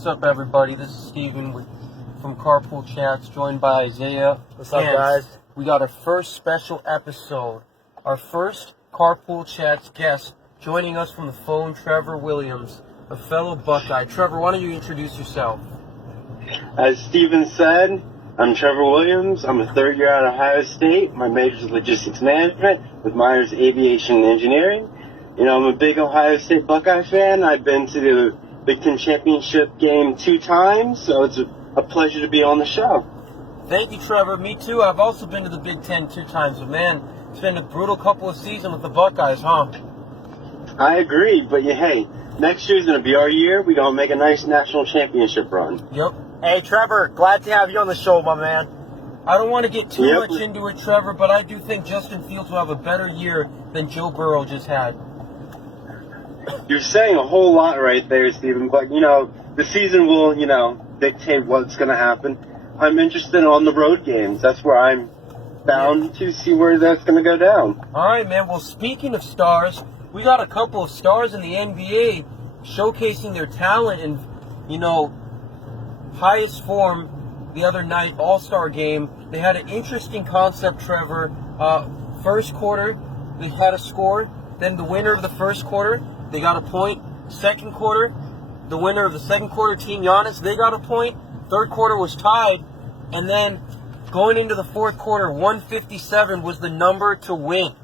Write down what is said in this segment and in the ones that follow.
What's up, everybody? This is Steven from Carpool Chats, joined by Isaiah. What's up, guys? We got our first special episode. Our first Carpool Chats guest joining us from the phone, Trevor Williams, a fellow Buckeye. Trevor, why don't you introduce yourself? As Steven said, I'm Trevor Williams. I'm a third year at Ohio State. My major is logistics management with minors aviation and engineering. You know, I'm a big Ohio State Buckeye fan. I've been to the Big Ten Championship game 2 times, so it's a pleasure to be on the show. Thank you, Trevor. Me too. I've also been to the Big Ten 2 times, but man, it's been a brutal couple of seasons with the Buckeyes, huh? I agree, but hey, next year's going to be our year. We're going to make a nice national championship run. Yep. Hey, Trevor, glad to have you on the show, my man. I don't want to get too much into it, Trevor, but I do think Justin Fields will have a better year than Joe Burrow just had. You're saying a whole lot right there, Steven, but, you know, the season will, dictate what's going to happen. I'm interested on the road games. That's where I'm bound to see where that's going to go down. All right, man. Well, speaking of stars, we got a couple of stars in the NBA showcasing their talent and, highest form the other night, All-Star game. They had an interesting concept, Trevor. First quarter, they had a score. Then the winner of the first quarter, they got a point. Second quarter, the winner of the second quarter, Team Giannis, they got a point. Third quarter was tied. And then going into the fourth quarter, 157 was the number to win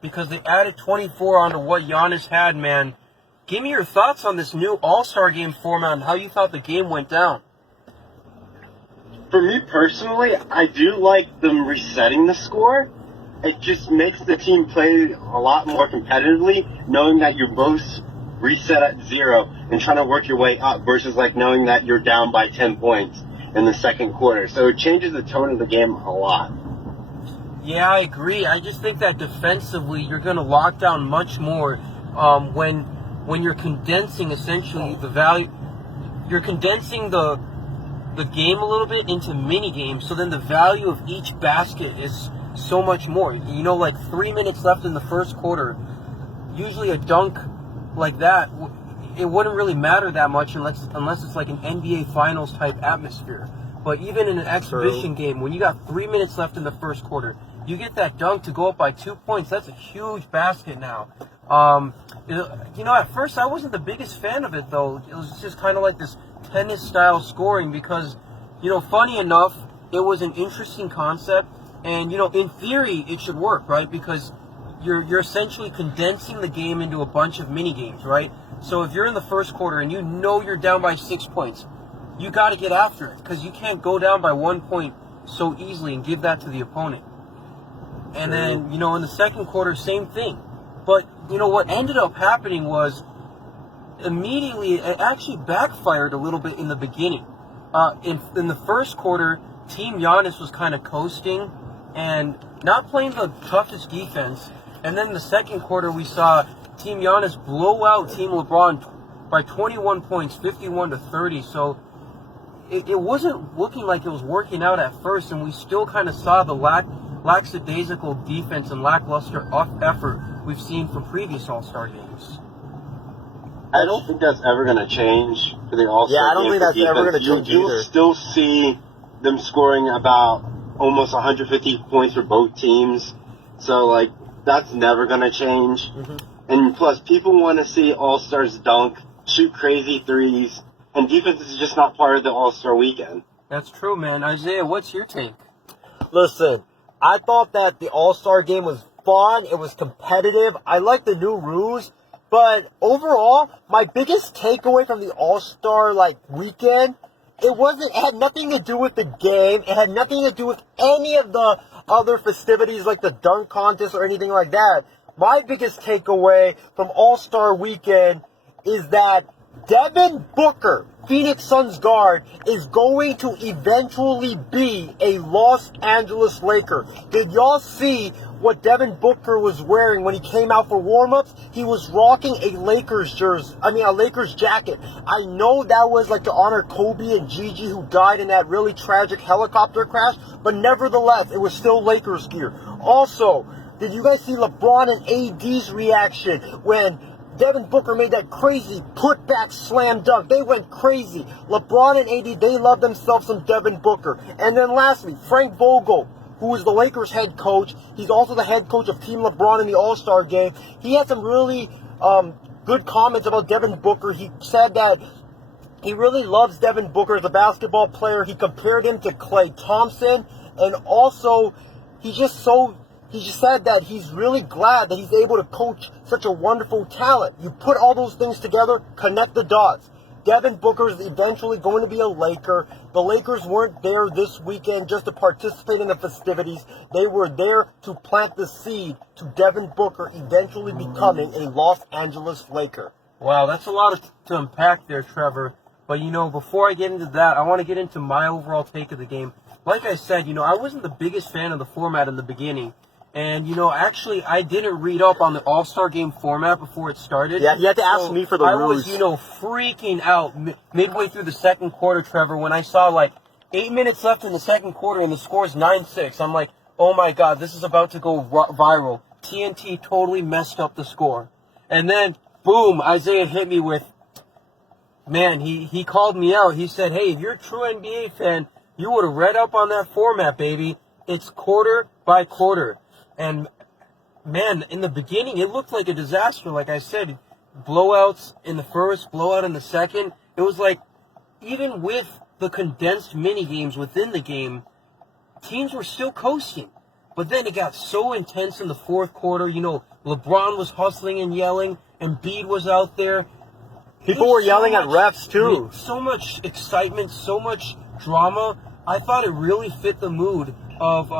because they added 24 onto what Giannis had, man. Give me your thoughts on this new All-Star game format and how you thought the game went down. For me personally, I do like them resetting the score. It just makes the team play a lot more competitively, knowing that you're both reset at 0 and trying to work your way up versus knowing that you're down by 10 points in the second quarter. So it changes the tone of the game a lot. Yeah, I agree. I just think that defensively you're going to lock down much more when you're condensing essentially the value. You're condensing the game a little bit into mini games, so then the value of each basket is so much more. 3 minutes left in the first quarter. Usually a dunk like that, it wouldn't really matter that much unless it's like an NBA Finals type atmosphere. But even in an exhibition game, when you got 3 minutes left in the first quarter, you get that dunk to go up by 2 points. That's a huge basket now. At first I wasn't the biggest fan of it, though. It was just kind of like this tennis-style scoring because, funny enough, it was an interesting concept. And, in theory, it should work, right? Because you're essentially condensing the game into a bunch of mini games, right? So if you're in the first quarter and you're down by 6 points, you got to get after it because you can't go down by 1 point so easily and give that to the opponent. And then, in the second quarter, same thing. But, what ended up happening was immediately it actually backfired a little bit in the beginning. In the first quarter, Team Giannis was kind of coasting and not playing the toughest defense. And then in the second quarter, we saw Team Giannis blow out Team LeBron by 21 points, 51-30. So it wasn't looking like it was working out at first, and we still kind of saw the lackadaisical defense and lackluster effort we've seen from previous All-Star games. I don't think that's ever going to change for the All-Star game. Yeah, I don't think that's ever going to change either. You'll still see them scoring about almost 150 points for both teams. So, that's never going to change. Mm-hmm. And plus, people want to see All-Stars dunk, shoot crazy threes, and defense is just not part of the All-Star weekend. That's true, man. Isaiah, what's your take? Listen, I thought that the All-Star game was fun. It was competitive. I like the new rules. But overall, my biggest takeaway from the All-Star weekend, it had nothing to do with the game. It had nothing to do with any of the other festivities like the dunk contest or anything like that. My biggest takeaway from All-Star weekend is that Devin Booker, Phoenix Suns guard, is going to eventually be a Los Angeles Laker. Did y'all see what Devin Booker was wearing when he came out for warm-ups? He was rocking a Lakers jacket. I know that was to honor Kobe and Gigi, who died in that really tragic helicopter crash, but nevertheless, it was still Lakers gear. Also, did you guys see LeBron and AD's reaction when Devin Booker made that crazy putback slam dunk. They went crazy. LeBron and AD, they love themselves some Devin Booker. And then lastly, Frank Vogel, who is the Lakers head coach. He's also the head coach of Team LeBron in the All-Star game. He had some really good comments about Devin Booker. He said that he really loves Devin Booker as a basketball player. He compared him to Klay Thompson. And also, he just said that he's really glad that he's able to coach such a wonderful talent. You put all those things together, connect the dots. Devin Booker is eventually going to be a Laker. The Lakers weren't there this weekend just to participate in the festivities. They were there to plant the seed to Devin Booker eventually becoming a Los Angeles Laker. Wow, that's a lot to unpack there, Trevor. But, before I get into that, I want to get into my overall take of the game. Like I said, I wasn't the biggest fan of the format in the beginning. And, actually, I didn't read up on the All-Star Game format before it started. Yeah, you had to ask me for the rules. I was, freaking out midway through the second quarter, Trevor, when I saw, 8 minutes left in the second quarter and the score's 9-6. I'm like, oh, my God, this is about to go viral. TNT totally messed up the score. And then, boom, Isaiah hit me with, man, he called me out. He said, hey, if you're a true NBA fan, you would have read up on that format, baby. It's quarter by quarter. And, man, in the beginning, it looked like a disaster. Like I said, blowouts in the first, blowout in the second. It was like, even with the condensed mini-games within the game, teams were still coasting. But then it got so intense in the fourth quarter. LeBron was hustling and yelling, and Embiid was out there. People were yelling at refs, too. So much excitement, so much drama. I thought it really fit the mood of,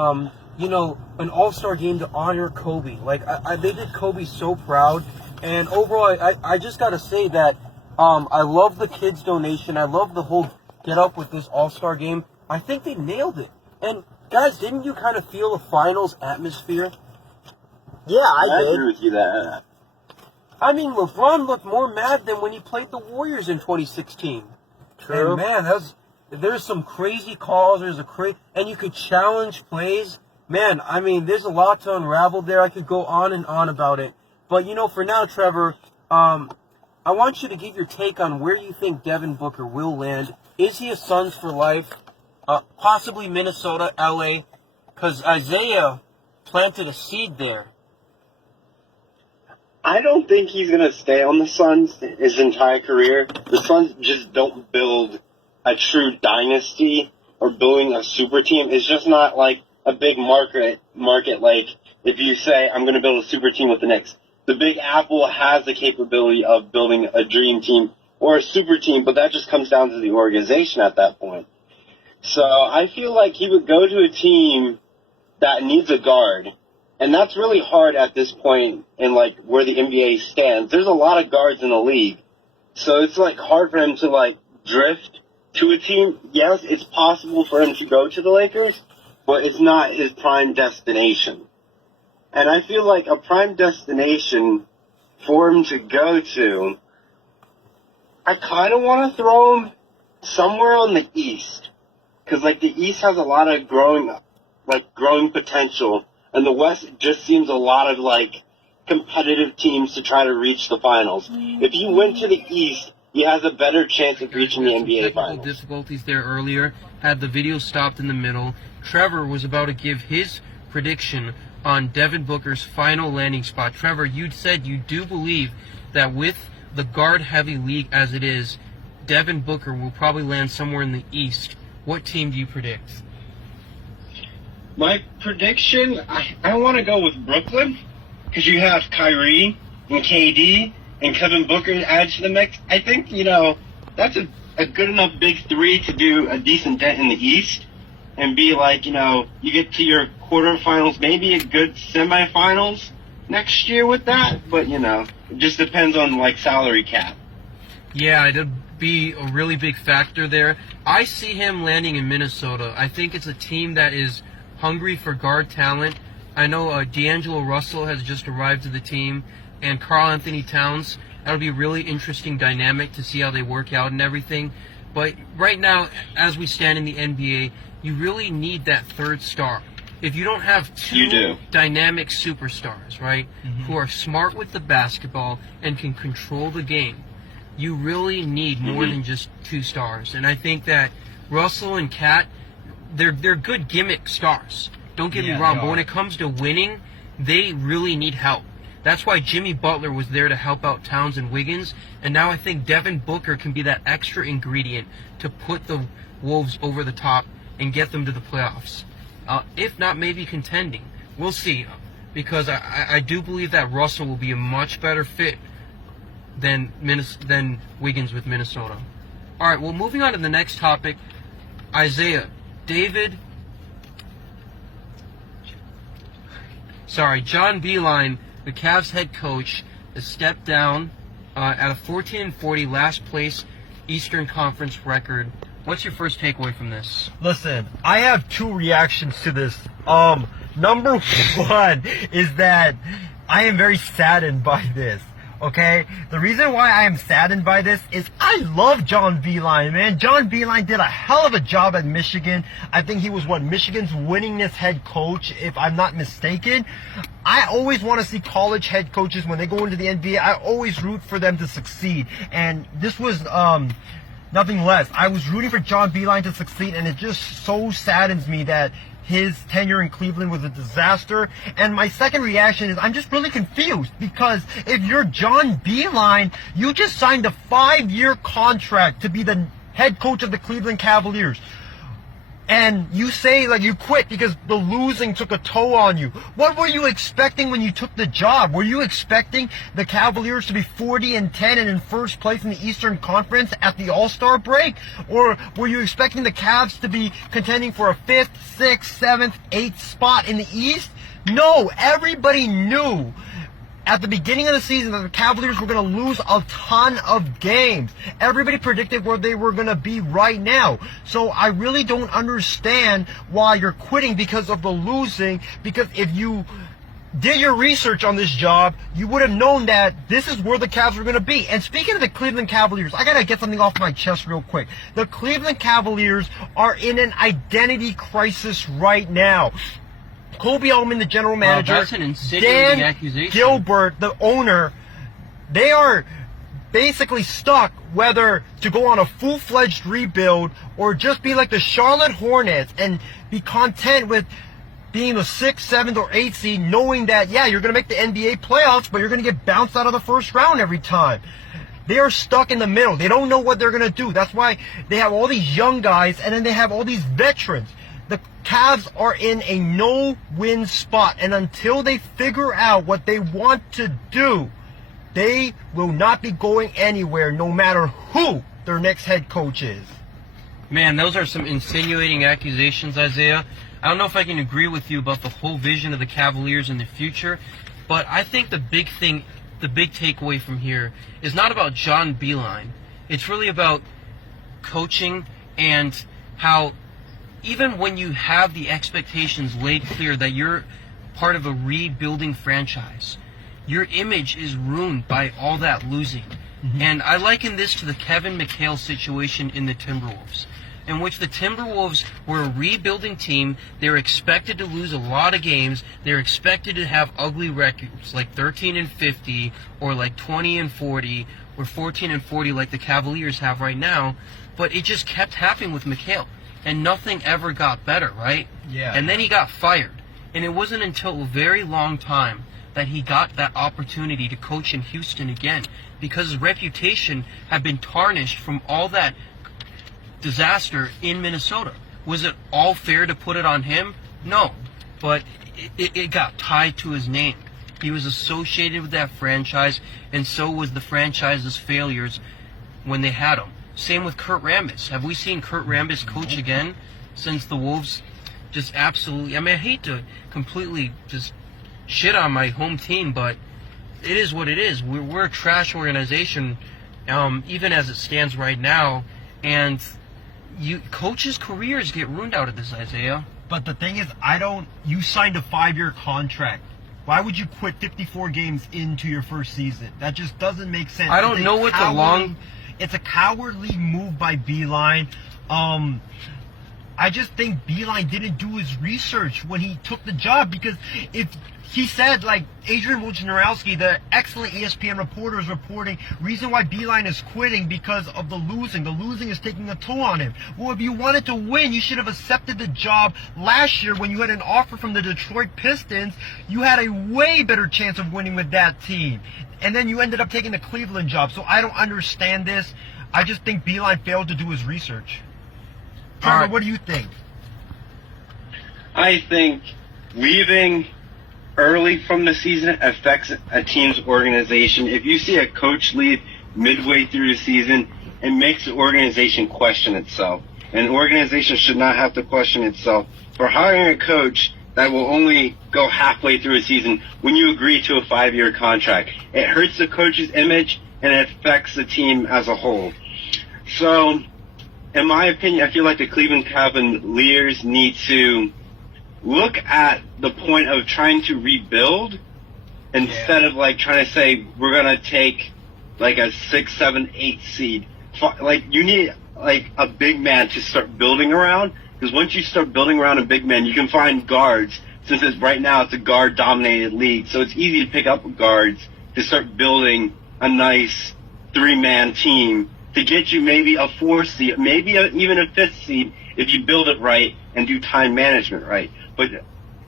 an all-star game to honor Kobe. They did Kobe so proud. And overall, I just got to say that I love the kids' donation. I love the whole get up with this all-star game. I think they nailed it. And, guys, didn't you kind of feel the finals atmosphere? Yeah, I did. agree with you that. I mean, LeBron looked more mad than when he played the Warriors in 2016. True. And, man, there's some crazy calls. And you could challenge plays. Man, I mean, there's a lot to unravel there. I could go on and on about it. But, for now, Trevor, I want you to give your take on where you think Devin Booker will land. Is he a Suns for life? Possibly Minnesota, LA? Because Isaiah planted a seed there. I don't think he's going to stay on the Suns his entire career. The Suns just don't build a true dynasty or building a super team. It's just not like a big market like if you say, I'm going to build a super team with the Knicks. The Big Apple has the capability of building a dream team or a super team, but that just comes down to the organization at that point. So I feel like he would go to a team that needs a guard. And that's really hard at this point in, where the NBA stands. There's a lot of guards in the league. So it's, hard for him to, drift to a team. Yes, it's possible for him to go to the Lakers, but it's not his prime destination. And I feel like a prime destination for him to go to, I kind of want to throw him somewhere on the East. Because, the East has a lot of growing potential. And the West just seems a lot of, competitive teams to try to reach the finals. If you went to the East, he has a better chance of reaching the NBA finals. Difficulties there earlier. Had the video stopped in the middle. Trevor was about to give his prediction on Devin Booker's final landing spot. Trevor, you said you do believe that with the guard-heavy league as it is, Devin Booker will probably land somewhere in the East. What team do you predict? My prediction, I want to go with Brooklyn, because you have Kyrie and KD and Kevin Booker added to the mix. I think, that's a good enough big three to do a decent dent in the East and be you get to your quarterfinals, maybe a good semifinals next year with that. But, it just depends on, salary cap. Yeah, it'd be a really big factor there. I see him landing in Minnesota. I think it's a team that is hungry for guard talent. I know D'Angelo Russell has just arrived to the team, and Karl Anthony Towns. That'll be a really interesting dynamic to see how they work out and everything. But right now, as we stand in the NBA, you really need that third star. if you don't have two dynamic superstars, right, who are smart with the basketball and can control the game, you really need more than just 2 stars. And I think that Russell and Cat, they're good gimmick stars. Don't get me wrong, but when it comes to winning, they really need help. That's why Jimmy Butler was there to help out Towns and Wiggins, and now I think Devin Booker can be that extra ingredient to put the Wolves over the top and get them to the playoffs. If not, maybe contending. We'll see, because I do believe that Russell will be a much better fit than Wiggins with Minnesota. All right, well, moving on to the next topic, John Beilein, the Cavs head coach, has stepped down at a 14-40 last place Eastern Conference record. What's your first takeaway from this? Listen, I have 2 reactions to this. Number 1 is that I am very saddened by this. Okay? The reason why I am saddened by this is I love John Beilein, man. John Beilein did a hell of a job at Michigan. I think he was, Michigan's winningest head coach, if I'm not mistaken. I always want to see college head coaches, when they go into the NBA, I always root for them to succeed. And this was, nothing less. I was rooting for John Beilein to succeed, and it just so saddens me that his tenure in Cleveland was a disaster. And my second reaction is I'm just really confused, because if you're John Beilein, you just signed a 5-year contract to be the head coach of the Cleveland Cavaliers. And you say, you quit because the losing took a toll on you. What were you expecting when you took the job? Were you expecting the Cavaliers to be 40-10 and in first place in the Eastern Conference at the All-Star break? Or were you expecting the Cavs to be contending for a 5th, 6th, 7th, 8th spot in the East? No, everybody knew at the beginning of the season that the Cavaliers were going to lose a ton of games. Everybody predicted where they were going to be right now. So I really don't understand why you're quitting because of the losing, because if you did your research on this job, you would have known that this is where the Cavs were going to be. And speaking of the Cleveland Cavaliers, I got to get something off my chest real quick. The Cleveland Cavaliers are in an identity crisis right now. Kobe Allman, the general manager, that's an insinuating Dan accusation. Gilbert, the owner, they are basically stuck whether to go on a full-fledged rebuild or just be like the Charlotte Hornets and be content with being the 6th, 7th, or 8th seed, knowing that, yeah, you're going to make the NBA playoffs, but you're going to get bounced out of the first round every time. They are stuck in the middle. They don't know what they're going to do. That's why they have all these young guys, and then they have all these veterans. The Cavs are in a no-win spot, and until they figure out what they want to do, they will not be going anywhere, no matter who their next head coach is. Man, those are some insinuating accusations, Isaiah. I don't know if I can agree with you about the whole vision of the Cavaliers in the future, but I think the big takeaway from here is not about John Beilein. It's really about coaching and how even when you have the expectations laid clear that you're part of a rebuilding franchise, your image is ruined by all that losing. And I liken this to the Kevin McHale situation in the Timberwolves, in which the Timberwolves were a rebuilding team. They were expected to lose a lot of games. They were expected to have ugly records like 13-50 or like 20-40 or 14-40 like the Cavaliers have right now. But it just kept happening with McHale. And nothing ever got better, right? Yeah. And then he got fired. And it wasn't until a very long time that he got that opportunity to coach in Houston again, because his reputation had been tarnished from all that disaster in Minnesota. Was it all fair to put it on him? No. But it got tied to his name. He was associated with that franchise, and so was the franchise's failures when they had him. Same with Kurt Rambis. Have we seen Kurt Rambis coach again since the Wolves just absolutely... I mean, I hate to completely just shit on my home team, but it is what it is. We're a trash organization, even as it stands right now, and coaches' careers get ruined out of this, Isaiah. But the thing is, you signed a 5-year contract. Why would you quit 54 games into your first season? That just doesn't make sense. I don't know what the long... It's a cowardly move by Beilein. I just think Beilein didn't do his research when he took the job, because if he said, like, Adrian Wojnarowski, the excellent ESPN reporter, is reporting, reason why Beilein is quitting because of the losing. The losing is taking a toll on him. Well, if you wanted to win, you should have accepted the job last year when you had an offer from the Detroit Pistons. You had a way better chance of winning with that team. And then you ended up taking the Cleveland job. So I don't understand this. I just think Beilein failed to do his research. Trevor, what do you think? I think leaving early from the season affects a team's organization. If you see a coach leave midway through the season, it makes the organization question itself. An organization should not have to question itself for hiring a coach that will only go halfway through a season when you agree to a 5-year contract. It hurts the coach's image and it affects the team as a whole. So, in my opinion, I feel like the Cleveland Cavaliers need to look at the point of trying to rebuild instead of like trying to say we're gonna take like a 6, 7, 8 seed. Like, you need like a big man to start building around, because once you start building around a big man, you can find guards. Since right now it's a guard-dominated league, so it's easy to pick up guards to start building a nice 3-man team to get you maybe a 4 seed, maybe even a 5th seed if you build it right and do time management right. But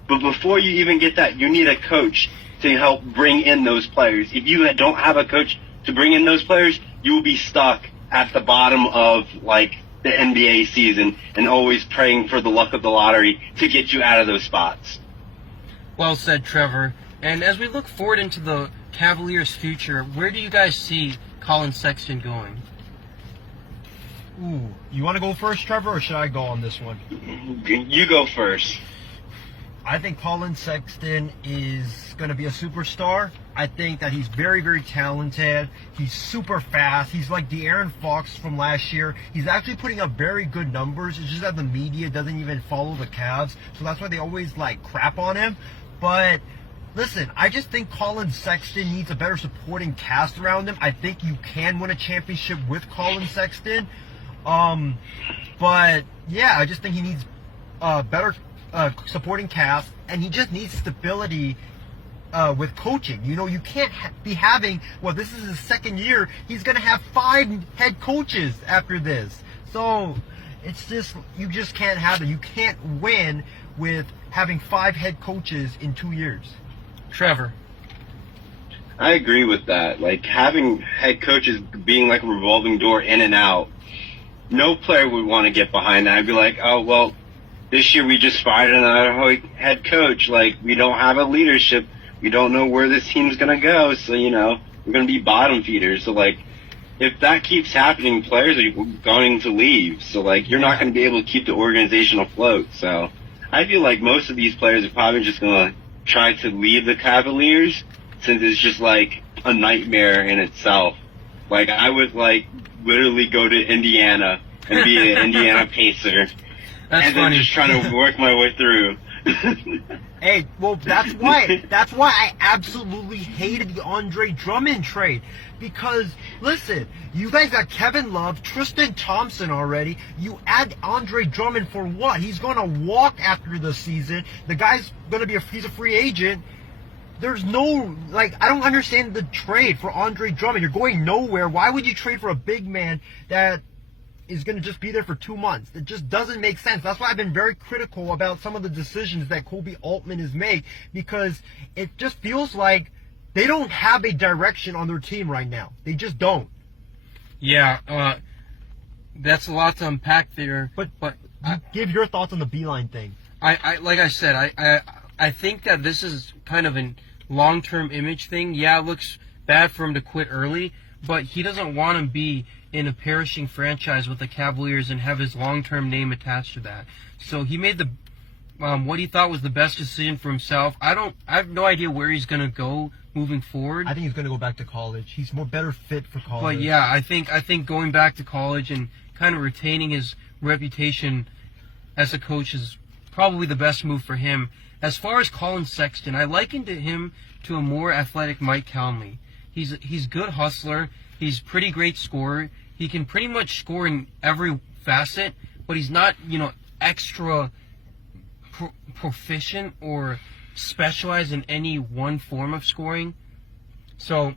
before you even get that, you need a coach to help bring in those players. If you don't have a coach to bring in those players, you will be stuck at the bottom of like the NBA season and always praying for the luck of the lottery to get you out of those spots. Well said, Trevor. And as we look forward into the Cavaliers' future, where do you guys see Colin Sexton going? Ooh, you want to go first, Trevor, or should I go on this one? You go first. I think Colin Sexton is going to be a superstar. I think that he's very, very talented. He's super fast. He's like De'Aaron Fox from last year. He's actually putting up very good numbers. It's just that the media doesn't even follow the Cavs, so that's why they always like crap on him. But listen, I just think Colin Sexton needs a better supporting cast around him. I think you can win a championship with Colin Sexton. But yeah, I just think he needs better supporting cast, and he just needs stability with coaching. You know, you can't be having, well, this is his second year. He's going to have 5 head coaches after this. So it's just, you just can't have it. You can't win with having 5 head coaches in 2 years. Trevor. I agree with that. Like, having head coaches being like a revolving door in and out, no player would want to get behind that. I'd be like, oh, well, this year we just fired another head coach. Like, we don't have a leadership. We don't know where this team's going to go. So, you know, we're going to be bottom feeders. So, like, if that keeps happening, players are going to leave. So, like, you're not going to be able to keep the organization afloat. So, I feel like most of these players are probably just going to try to leave the Cavaliers, since it's just, like, a nightmare in itself. Like, I would, like, literally go to Indiana and be an Indiana Pacer. That's and funny. then just trying to work my way through. Hey, well, that's why I absolutely hated the Andre Drummond trade. Because, listen, you guys got Kevin Love, Tristan Thompson already. You add Andre Drummond for what? He's going to walk after the season. The guy's going to be he's a free agent. There's no, like, I don't understand the trade for Andre Drummond. You're going nowhere. Why would you trade for a big man that is going to just be there for 2 months? It just doesn't make sense. That's why I've been very critical about some of the decisions that Kobe Altman has made, because it just feels like they don't have a direction on their team right now. They just don't. Yeah, that's a lot to unpack there. But Give your thoughts on the Beilein thing. I like I said, I think that this is kind of a long-term image thing. Yeah, it looks bad for him to quit early, but he doesn't want to be in a perishing franchise with the Cavaliers and have his long-term name attached to that. So he made the what he thought was the best decision for himself. I have no idea where he's going to go moving forward. I think he's going to go back to college. He's better fit for college. But yeah, I think going back to college and kind of retaining his reputation as a coach is probably the best move for him. As far as Colin Sexton, I likened him to a more athletic Mike Conley. He's good hustler. He's pretty great scorer. He can pretty much score in every facet, but he's not, extra proficient or specialize in any one form of scoring. So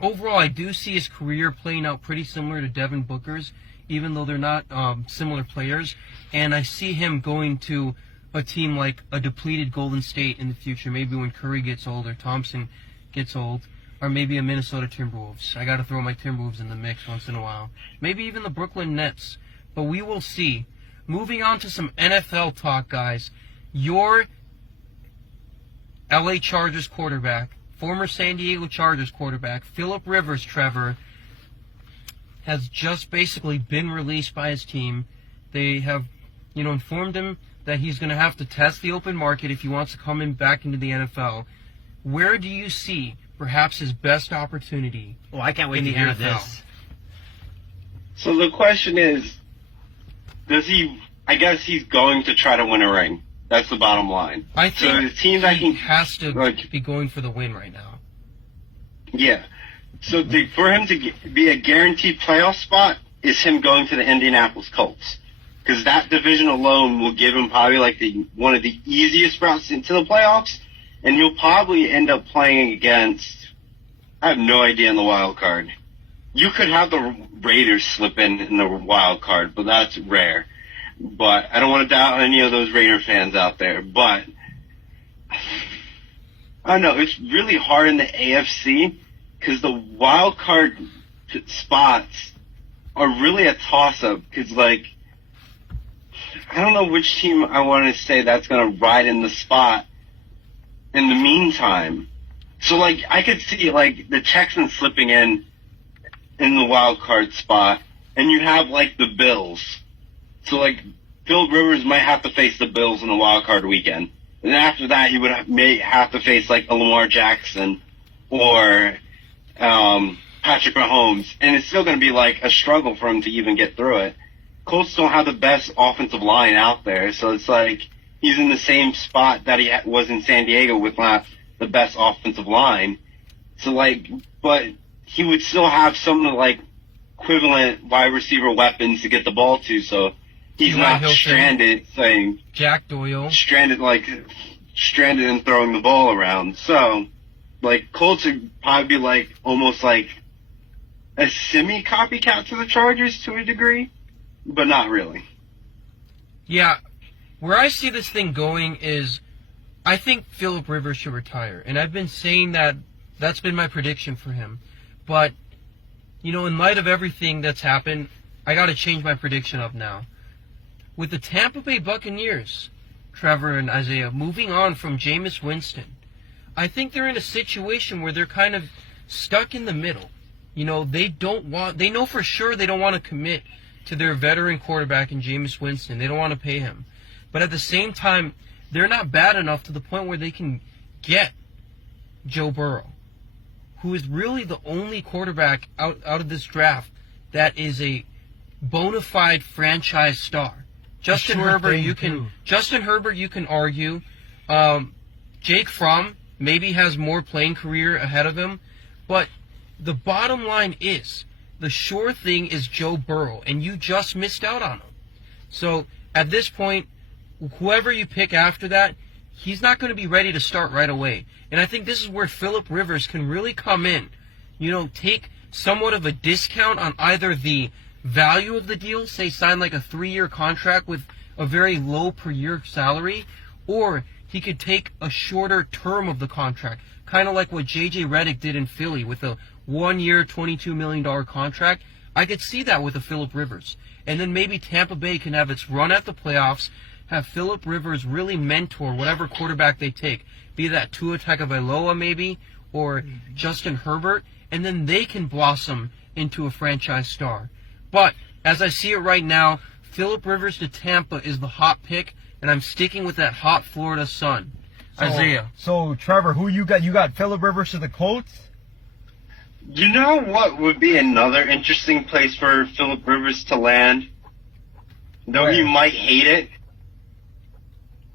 overall, I do see his career playing out pretty similar to Devin Booker's, even though they're not similar players. And I see him going to a team like a depleted Golden State in the future, maybe when Curry gets old or Thompson gets old, or maybe a Minnesota Timberwolves. I got to throw my Timberwolves in the mix once in a while. Maybe even the Brooklyn Nets. But we will see. Moving on to some NFL talk, guys. Your LA Chargers quarterback, former San Diego Chargers quarterback, Phillip Rivers, Trevor, has just basically been released by his team. They have, informed him that he's going to have to test the open market if he wants to come back into the NFL. Where do you see perhaps his best opportunity? Well, I can't wait to hear this. So the question is, I guess he's going to try to win a ring. That's the bottom line. I think so the team that he has to be going for the win right now. Yeah. So for him to be a guaranteed playoff spot is him going to the Indianapolis Colts. Because that division alone will give him probably one of the easiest routes into the playoffs. And he'll probably end up playing against, I have no idea in the wild card. You could have the Raiders slip in the wild card, but that's rare. But I don't want to doubt any of those Raider fans out there. But I don't know. It's really hard in the AFC because the wild card spots are really a toss-up. Because, I don't know which team I want to say that's going to ride in the spot in the meantime. So, I could see, the Texans slipping in the wild card spot, and you have, the Bills. So, Phillip Rivers might have to face the Bills in the wild card weekend. And then after that, he may have to face, a Lamar Jackson or Patrick Mahomes. And it's still going to be, a struggle for him to even get through it. Colts don't have the best offensive line out there, so it's he's in the same spot that he was in San Diego with not the best offensive line. So, but he would still have some of the, equivalent wide receiver weapons to get the ball to, so he's not stranded saying Jack Doyle. Stranded and throwing the ball around. So, Colts would probably be almost a semi-copycat to the Chargers to a degree, but not really. Yeah. Where I see this thing going is I think Phillip Rivers should retire. And I've been saying that's been my prediction for him. But, in light of everything that's happened, I got to change my prediction up now. With the Tampa Bay Buccaneers, Trevor and Isaiah, moving on from Jameis Winston, I think they're in a situation where they're kind of stuck in the middle. They know for sure they don't want to commit to their veteran quarterback in Jameis Winston. They don't want to pay him. But at the same time, they're not bad enough to the point where they can get Joe Burrow, who is really the only quarterback out of this draft that is a bona fide franchise star. Justin Herbert, you can argue. Jake Fromm maybe has more playing career ahead of him, but the bottom line is the sure thing is Joe Burrow, and you just missed out on him. So at this point, whoever you pick after that, he's not going to be ready to start right away. And I think this is where Phillip Rivers can really come in. Take somewhat of a discount on either the value of the deal, say sign a 3-year contract with a very low per year salary, or he could take a shorter term of the contract, kind of like what J.J. Redick did in Philly with a 1-year, $22 million contract. I could see that with a Phillip Rivers. And then maybe Tampa Bay can have its run at the playoffs, have Phillip Rivers really mentor whatever quarterback they take, be that Tua Tagovailoa maybe, or Justin Herbert, and then they can blossom into a franchise star. But as I see it right now, Phillip Rivers to Tampa is the hot pick, and I'm sticking with that hot Florida sun. Isaiah. So, Trevor, who you got? You got Phillip Rivers to the Colts? You know what would be another interesting place for Phillip Rivers to land? Though Where? he might hate it.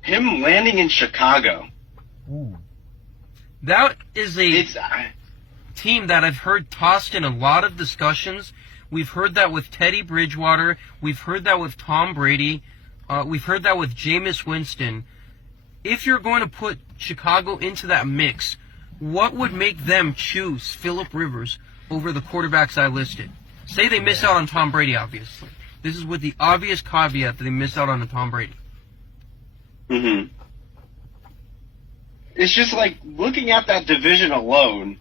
Him landing in Chicago. Ooh. That is a team that I've heard tossed in a lot of discussions. We've heard that with Teddy Bridgewater. We've heard that with Tom Brady. We've heard that with Jameis Winston. If you're going to put Chicago into that mix, what would make them choose Phillip Rivers over the quarterbacks I listed? Say they miss out on Tom Brady, obviously. This is with the obvious caveat that they miss out on a Tom Brady. Mm-hmm. It's just like looking at that division alone.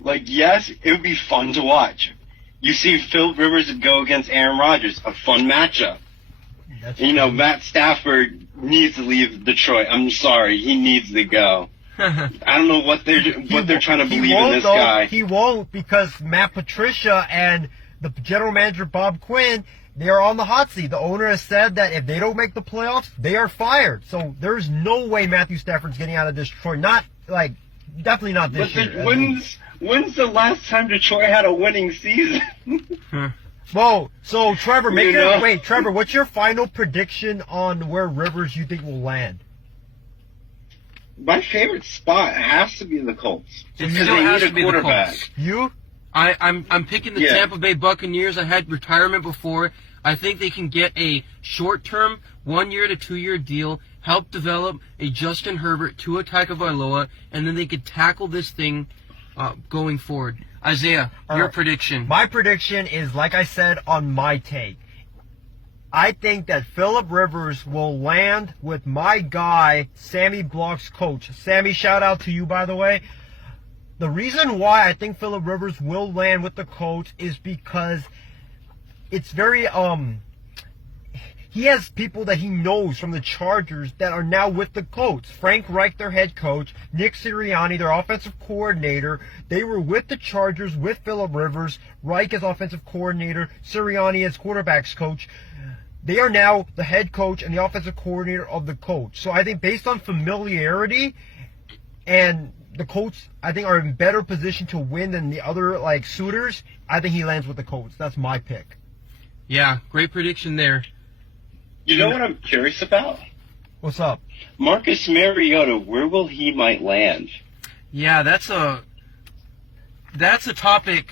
Like, yes, it would be fun to watch. You see Phillip Rivers go against Aaron Rodgers, a fun matchup. Matt Stafford needs to leave Detroit. I'm sorry, he needs to go. I don't know what they're trying to believe in this guy. He won't, because Matt Patricia and the general manager Bob Quinn, they are on the hot seat. The owner has said that if they don't make the playoffs, they are fired. So there's no way Matthew Stafford's getting out of Detroit. Definitely not this year. When's the last time Detroit had a winning season? Whoa, so Trevor, Trevor, what's your final prediction on where Rivers you think will land? My favorite spot has to be the Colts. It Because still they has need to a be the quarterback. Colts. You? I'm picking the Tampa Bay Buccaneers. I had retirement before. I think they can get a short-term 1-year to 2-year deal, help develop a Justin Herbert, Tua Tagovailoa, and then they could tackle this thing going forward. Isaiah, your prediction. My prediction is, like I said on my take, I think that Phillip Rivers will land with my guy, Sammy Block's coach. Sammy, shout out to you, by the way. The reason why I think Phillip Rivers will land with the coach is because it's very, he has people that he knows from the Chargers that are now with the Colts. Frank Reich, their head coach, Nick Sirianni, their offensive coordinator. They were with the Chargers with Phillip Rivers, Reich as offensive coordinator, Sirianni as quarterbacks coach. They are now the head coach and the offensive coordinator of the Colts. So I think based on familiarity, and the Colts, I think, are in better position to win than the other suitors, I think he lands with the Colts. That's my pick. Yeah, great prediction there. You know what I'm curious about? What's up? Marcus Mariota, where will he might land? Yeah, that's a topic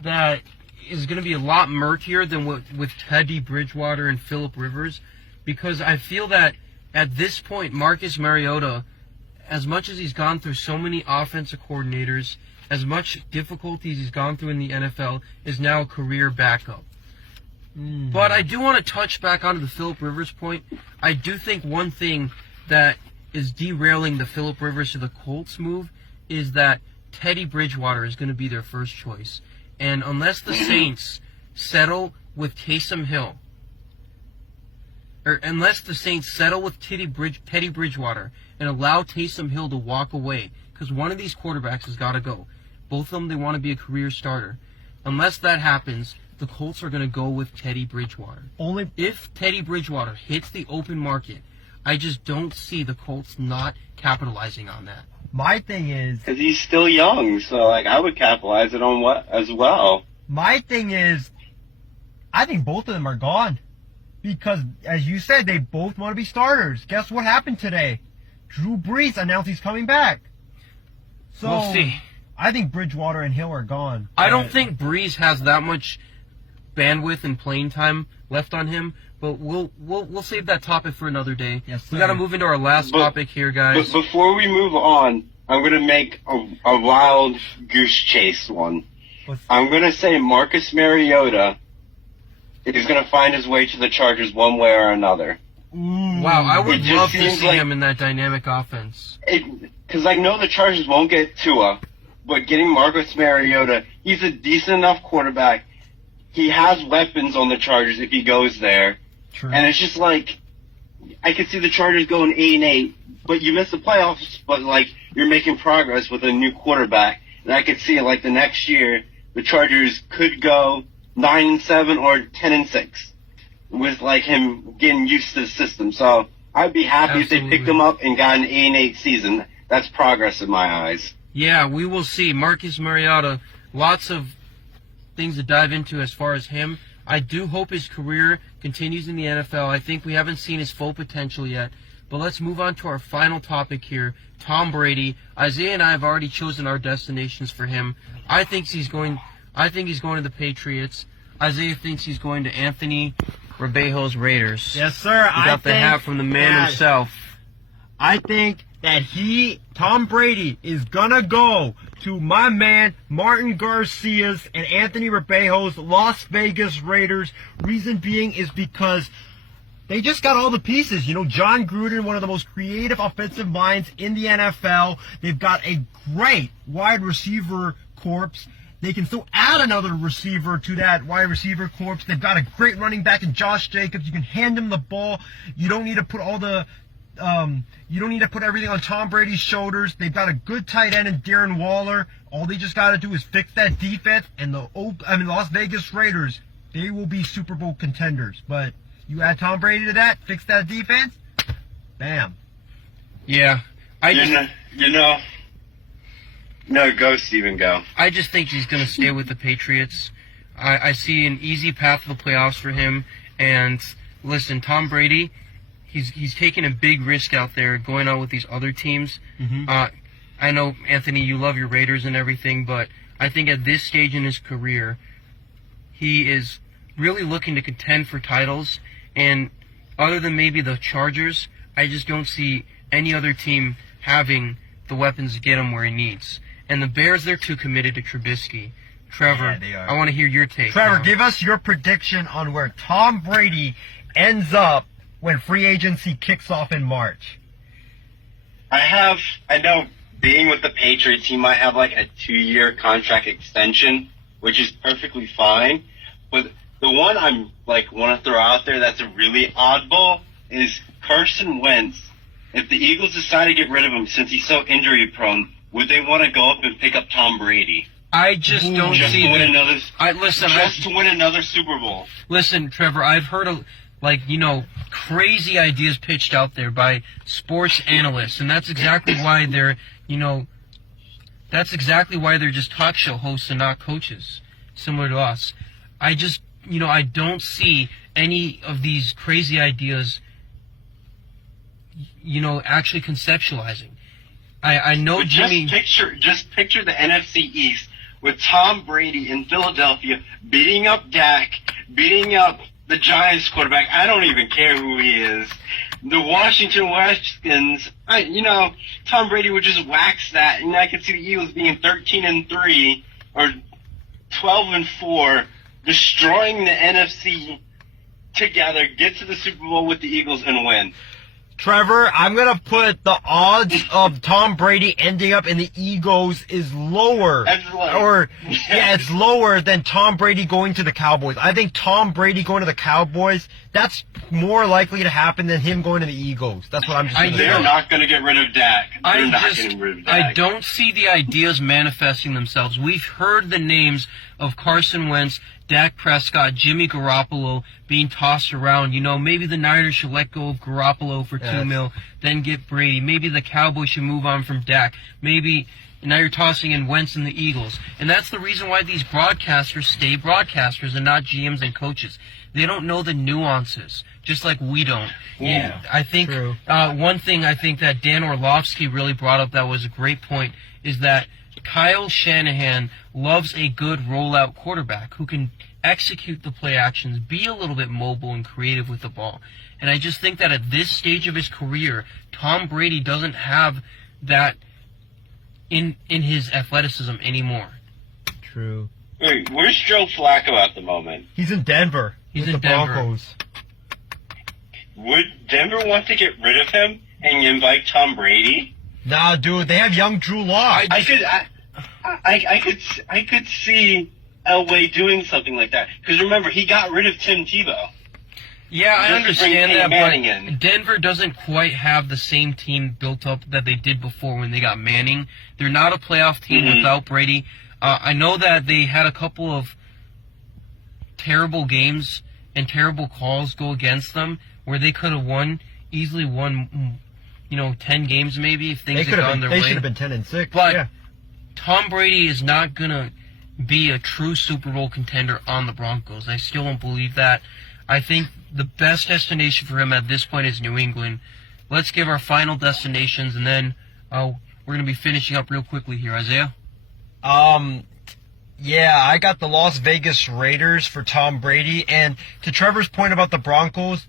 that is going to be a lot murkier than with Teddy Bridgewater and Phillip Rivers, because I feel that at this point, Marcus Mariota, as much as he's gone through so many offensive coordinators, as much difficulties he's gone through in the NFL, is now a career backup. But I do want to touch back onto the Phillip Rivers point. I do think one thing that is derailing the Phillip Rivers to the Colts move is that Teddy Bridgewater is going to be their first choice. And unless the Saints settle with Taysom Hill, or unless the Saints settle with Teddy Bridgewater and allow Taysom Hill to walk away, because one of these quarterbacks has got to go. Both of them, they want to be a career starter. Unless that happens, the Colts are going to go with Teddy Bridgewater. If Teddy Bridgewater hits the open market, I just don't see the Colts not capitalizing on that. My thing is, because he's still young, so I would capitalize it on as well. My thing is, I think both of them are gone. Because, as you said, they both want to be starters. Guess what happened today? Drew Brees announced he's coming back. So, we'll see. I think Bridgewater and Hill are gone. I don't think Brees has that much bandwidth and playing time left on him, but we'll save that topic for another day. Yes, we got to move into our last topic here, guys. But before we move on, I'm going to make a wild goose chase one. I'm going to say Marcus Mariota is going to find his way to the Chargers one way or another. Wow, I would love to see him in that dynamic offense. Because I know the Chargers won't get Tua, but getting Marcus Mariota, he's a decent enough quarterback. He has weapons on the Chargers if he goes there. True. And it's just I could see the Chargers going 8-8, but you miss the playoffs, but you're making progress with a new quarterback. And I could see the next year, the Chargers could go 9-7 or 10-6 with him getting used to the system. So I'd be happy if they picked him up and got an 8-8 season. That's progress in my eyes. Yeah, we will see. Marcus Mariota, lots of things to dive into as far as him. I do hope his career continues in the NFL. I think we haven't seen his full potential yet. But let's move on to our final topic here, Tom Brady. Isaiah and I have already chosen our destinations for him. I think he's going to the Patriots. Isaiah thinks he's going to Anthony Rebejo's Raiders. Yes, sir. We got the hat from the man himself. I think that Tom Brady, is gonna go to my man Martin Garcia's and Anthony Rebejo's Las Vegas Raiders. Reason being is because they just got all the pieces. You know, John Gruden, one of the most creative offensive minds in the NFL. They've got a great wide receiver corps. They can still add another receiver to that wide receiver corps. They've got a great running back in Josh Jacobs. You can hand him the ball. You don't need to put everything on Tom Brady's shoulders. They've got a good tight end in Darren Waller. All they just got to do is fix that defense, and the Las Vegas Raiders, they will be Super Bowl contenders. But you add Tom Brady to that, fix that defense, bam. Yeah. No, go, Steven, go. I just think he's going to stay with the Patriots. I see an easy path to the playoffs for him. And listen, Tom Brady, he's taking a big risk out there going on with these other teams. Mm-hmm. I know, Anthony, you love your Raiders and everything, but I think at this stage in his career, he is really looking to contend for titles. And other than maybe the Chargers, I just don't see any other team having the weapons to get him where he needs. And the Bears, they're too committed to Trubisky. Trevor, Yeah, they are. I want to hear your take. Trevor, now. give us your prediction on where Tom Brady ends up when free agency kicks off in March. I know being with the Patriots, he might have like a 2-year contract extension, which is perfectly fine. But the one I'm want to throw out there that's a really oddball is Carson Wentz. If the Eagles decide to get rid of him since he's so injury prone, would they want to go up and pick up Tom Brady? I just don't Just see to win that. another Super Bowl. Listen, Trevor, I've heard crazy ideas pitched out there by sports analysts, and that's exactly why they're just talk show hosts and not coaches, similar to us. I just, I don't see any of these crazy ideas, actually conceptualizing. I know But Jimmy. Just picture the NFC East with Tom Brady in Philadelphia beating up Dak, beating up the Giants quarterback. I don't even care who he is. The Washington Redskins. Tom Brady would just wax that, and I could see the Eagles being 13-3 or 12-4, destroying the NFC together, get to the Super Bowl with the Eagles and win. Trevor, I'm going to put the odds of Tom Brady ending up in the Eagles is lower. It's lower than Tom Brady going to the Cowboys. I think Tom Brady going to the Cowboys, that's more likely to happen than him going to the Eagles. That's what I'm just saying. They're not going to get rid of Dak. I don't see the ideas manifesting themselves. We've heard the names of Carson Wentz, Dak Prescott, Jimmy Garoppolo being tossed around. Maybe the Niners should let go of Garoppolo for $2 million, then get Brady. Maybe the Cowboys should move on from Dak. Maybe now you're tossing in Wentz and the Eagles. And that's the reason why these broadcasters stay broadcasters and not GMs and coaches. They don't know the nuances, just like we don't. Yeah, I think one thing I think that Dan Orlovsky really brought up that was a great point is that Kyle Shanahan loves a good rollout quarterback who can execute the play actions, be a little bit mobile and creative with the ball. And I just think that at this stage of his career, Tom Brady doesn't have that in his athleticism anymore. True. Wait, where's Joe Flacco at the moment? He's in Denver. He's with in the Denver. Broncos. Would Denver want to get rid of him and invite Tom Brady? Nah, dude, they have young Drew Lock. I could see Elway doing something like that. Because remember, he got rid of Tim Tebow. Yeah, I Just to bring understand Peyton that, Manning but in. Denver doesn't quite have the same team built up that they did before when they got Manning. They're not a playoff team without Brady. I know that they had a couple of terrible games and terrible calls go against them where they could have easily won, 10 games maybe if things had gone their way. They should have been 10-6. But yeah. Tom Brady is not going to be a true Super Bowl contender on the Broncos. I still don't believe that. I think the best destination for him at this point is New England. Let's give our final destinations, and then we're going to be finishing up real quickly here. Isaiah? Yeah, I got the Las Vegas Raiders for Tom Brady. And to Trevor's point about the Broncos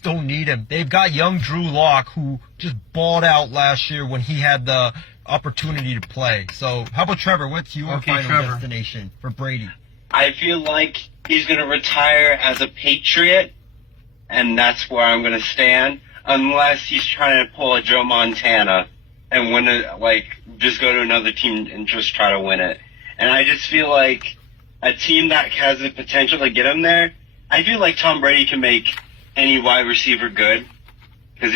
don't need him. They've got young Drew Lock, who just balled out last year when he had the opportunity to play. So how about Trevor? What's your final destination for Brady? I feel like he's going to retire as a Patriot, and that's where I'm going to stand, unless he's trying to pull a Joe Montana and win it, like, just go to another team and just try to win it. And I just feel like a team that has the potential to get him there, I feel like Tom Brady can make any wide receiver good, because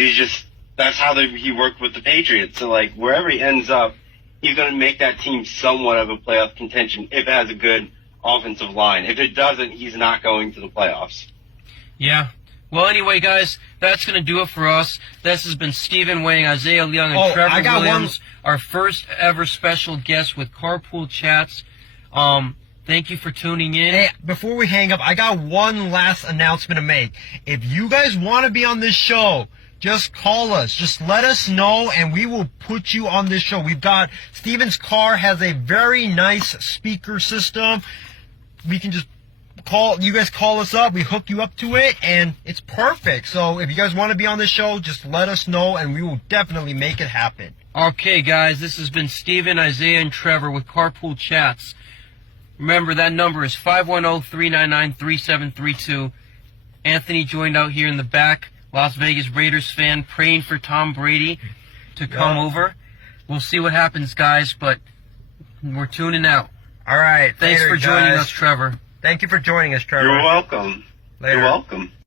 that's how he worked with the Patriots. So, like, wherever he ends up, he's going to make that team somewhat of a playoff contention if it has a good offensive line. If it doesn't, he's not going to the playoffs. Yeah. Well, anyway, guys, that's going to do it for us. This has been Stephen Wang, Isaiah Leung, and Trevor Williams, our first ever special guest with Carpool Chats. Thank you for tuning in. Hey, before we hang up, I got one last announcement to make. If you guys want to be on this show, just call us. Just let us know, and we will put you on this show. We've got Steven's car has a very nice speaker system. We can just you guys call us up, we hook you up to it, and it's perfect. So if you guys want to be on the show, just let us know, and we will definitely make it happen. Okay, guys, this has been Steven, Isaiah, and Trevor with Carpool Chats. Remember, that number is 510-399-3732. Anthony joined out here in the back, Las Vegas Raiders fan, praying for Tom Brady to come over. We'll see what happens, guys, but we're tuning out. All right. Thanks for joining us, Trevor. Thank you for joining us, Trevor. You're welcome. Later. You're welcome.